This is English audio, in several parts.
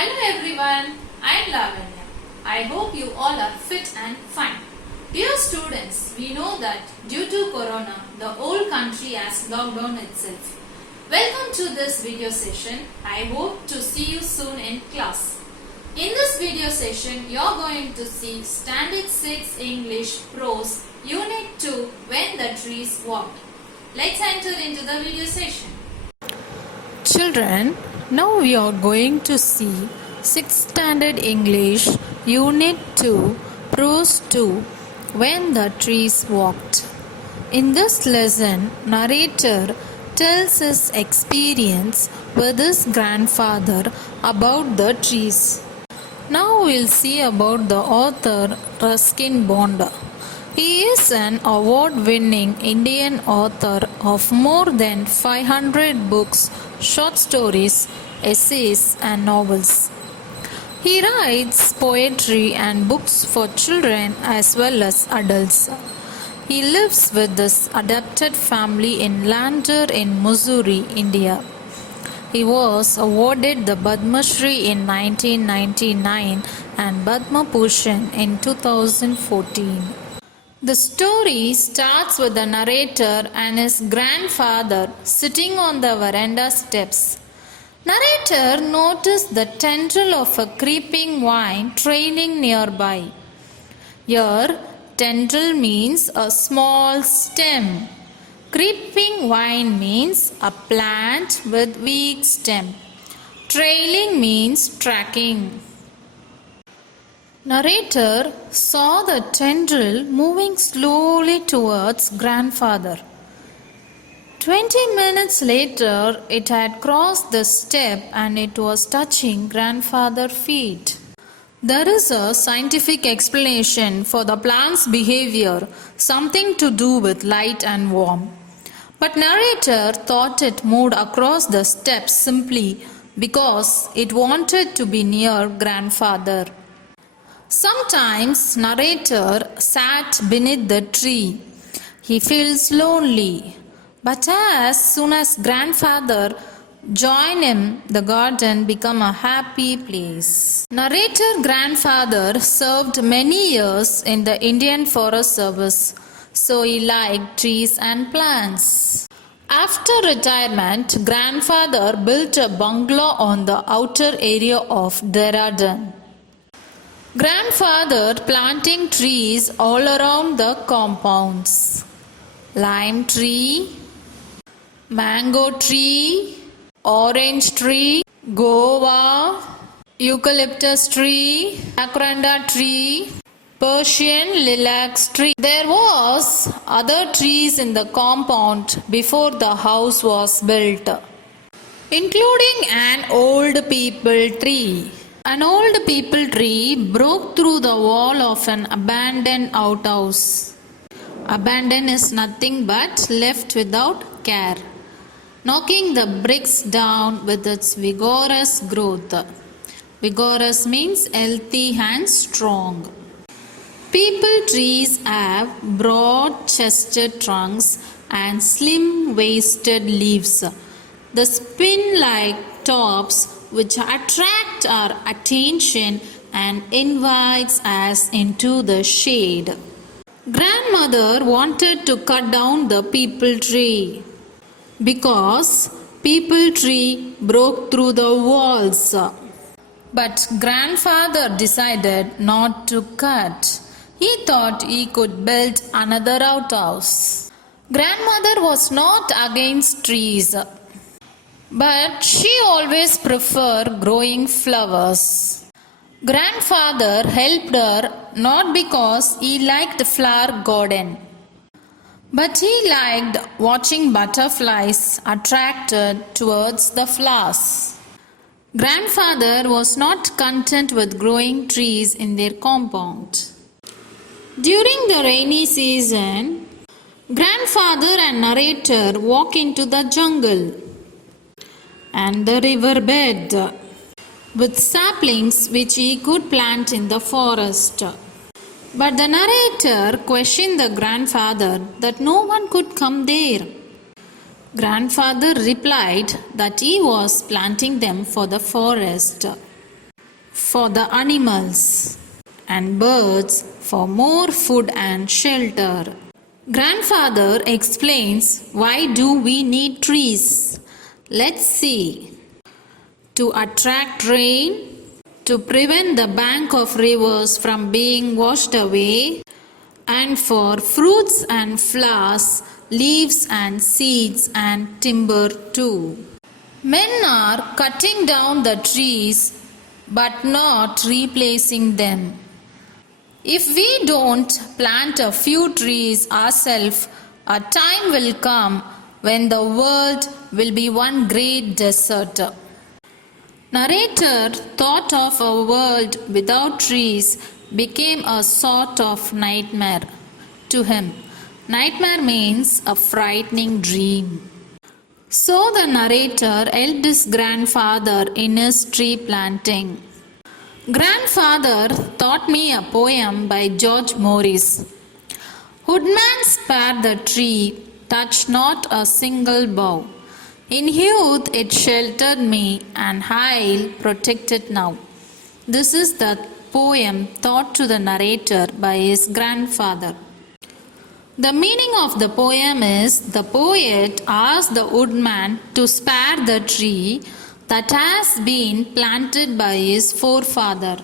Hello everyone, I am Lavanya. I hope you all are fit and fine. Dear students, we know that due to Corona, the whole country has locked down itself. Welcome to this video session. I hope to see you soon in class. In this video session, you are going to see Standard 6 English Prose Unit 2 When the Trees Walked. Let's enter into the video session. Children, now we are going to see 6th Standard English Unit 2 Prose 2 When the Trees Walked. In this lesson, narrator tells his experience with his grandfather about the trees. Now we'll see about the author Ruskin Bond. He is an award-winning Indian author of more than 500 books, short stories, essays and novels. He writes poetry and books for children as well as adults. He lives with his adopted family in Lander in Missouri, India. He was awarded the Padma Shri in 1999 and Padma Bhushan in 2014. The story starts with the narrator and his grandfather sitting on the veranda steps. Narrator noticed the tendril of a creeping vine trailing nearby. Here, tendril means a small stem. Creeping vine means a plant with weak stem. Trailing means tracking. Narrator saw the tendril moving slowly towards grandfather. 20 minutes later, it had crossed the step and it was touching grandfather's feet. There is a scientific explanation for the plant's behavior, something to do with light and warmth. But narrator thought it moved across the steps simply because it wanted to be near grandfather. Sometimes narrator sat beneath the tree. He feels lonely. But as soon as grandfather joined him, the garden became a happy place. Narrator grandfather served many years in the Indian Forest Service, so he liked trees and plants. After retirement, grandfather built a bungalow on the outer area of Dehradun. Grandfather planting trees all around the compounds. Lime tree, mango tree, orange tree, guava, eucalyptus tree, jacaranda tree, Persian lilacs tree. There was other trees in the compound before the house was built, including an old people tree. An old people tree broke through the wall of an abandoned outhouse. Abandoned is nothing but left without care, knocking the bricks down with its vigorous growth. Vigorous means healthy and strong. People trees have broad-chested trunks and slim-waisted leaves. The spin-like tops which attract our attention and invites us into the shade. Grandmother wanted to cut down the people tree because people tree broke through the walls. But grandfather decided not to cut. He thought he could build another outhouse. Grandmother was not against trees, but she always preferred growing flowers. Grandfather helped her not because he liked the flower garden, but he liked watching butterflies attracted towards the flowers. Grandfather was not content with growing trees in their compound. During the rainy season, grandfather and narrator walk into the jungle and the riverbed with saplings which he could plant in the forest. But the narrator questioned the grandfather that no one could come there. Grandfather replied that he was planting them for the forest. for the animals, and birds for more food and shelter. Grandfather explains why do we need trees. Let's see. To attract rain, to prevent the bank of rivers from being washed away, and for fruits and flowers, leaves and seeds and timber too. Men are cutting down the trees but not replacing them. If we don't plant a few trees ourselves, a time will come when the world will be one great desert. Narrator thought of a world without trees became a sort of nightmare to him. Nightmare means a frightening dream. So the narrator helped his grandfather in his tree planting. Grandfather taught me a poem by George Morris. Woodman spare the tree, touch not a single bough. In youth it sheltered me, and I'll protect it now. This is the poem taught to the narrator by his grandfather. The meaning of the poem is the poet asked the woodman to spare the tree that has been planted by his forefather.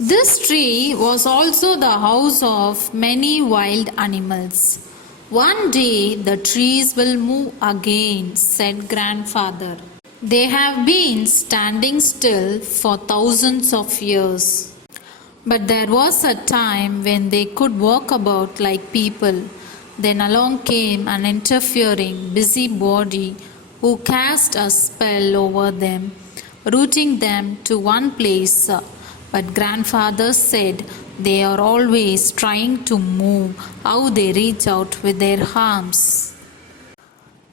This tree was also the house of many wild animals. One day the trees will move again, said grandfather. They have been standing still for thousands of years. But there was a time when they could walk about like people. Then along came an interfering busybody who cast a spell over them, rooting them to one place. But grandfather said they are always trying to move, how they reach out with their arms.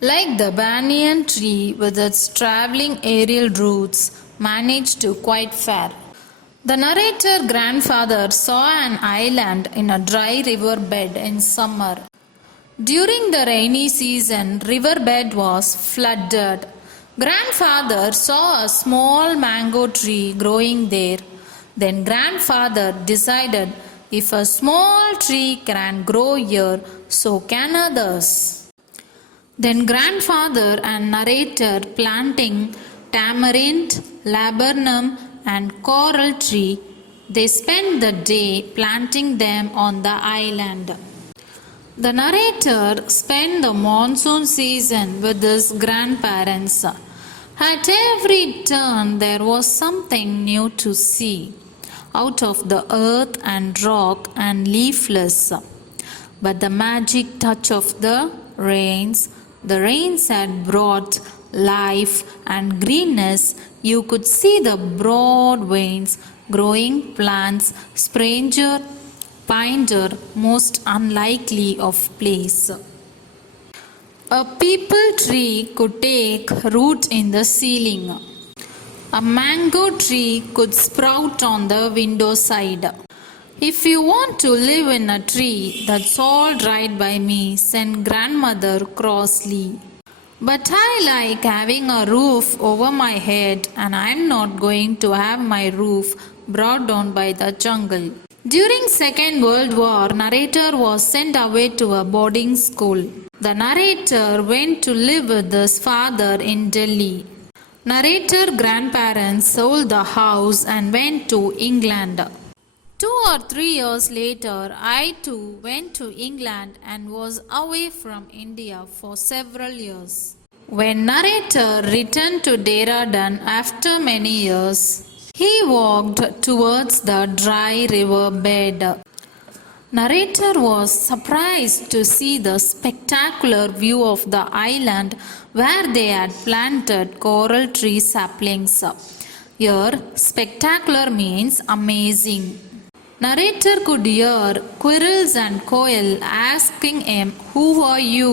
Like the banyan tree with its traveling aerial roots managed to quite far. The narrator grandfather saw an island in a dry river bed in summer. During the rainy season, riverbed was flooded. Grandfather saw a small mango tree growing there. Then grandfather decided if a small tree can grow here, so can others. Then grandfather and narrator planting tamarind, laburnum and coral tree, they spent the day planting them on the island. The narrator spent the monsoon season with his grandparents. At every turn there was something new to see, out of the earth and rock and leafless. But the magic touch of the rains had brought life and greenness. You could see the broad veins, growing plants, stranger, kinder, most unlikely of place. A peepal tree could take root in the ceiling. A mango tree could sprout on the window side. If you want to live in a tree, that's all right by me, said grandmother crossly. But I like having a roof over my head, and I'm not going to have my roof brought down by the jungle. During Second World War, narrator was sent away to a boarding school. The narrator went to live with his father in Delhi. Narrator grandparents sold the house and went to England. 2 or 3 years later, I too went to England and was away from India for several years. When narrator returned to Dehradun after many years, he walked towards the dry river bed. Narrator was surprised to see the spectacular view of the island where they had planted coral tree saplings. Here, spectacular means amazing. Narrator could hear squirrels and quail asking him, "Who are you?"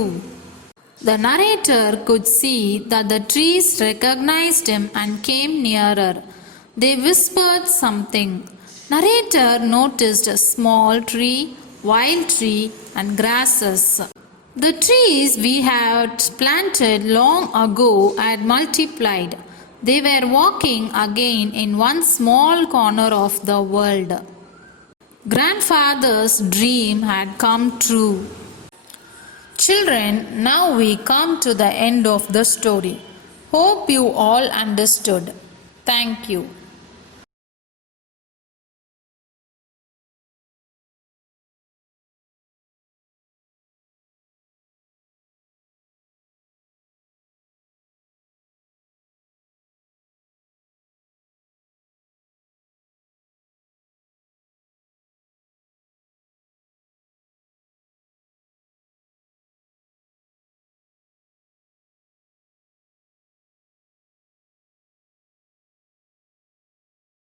The narrator could see that the trees recognized him and came nearer. They whispered something. Narrator noticed a small tree, wild tree, and grasses. The trees we had planted long ago had multiplied. They were walking again in one small corner of the world. Grandfather's dream had come true. Children, now we come to the end of the story. Hope you all understood. Thank you.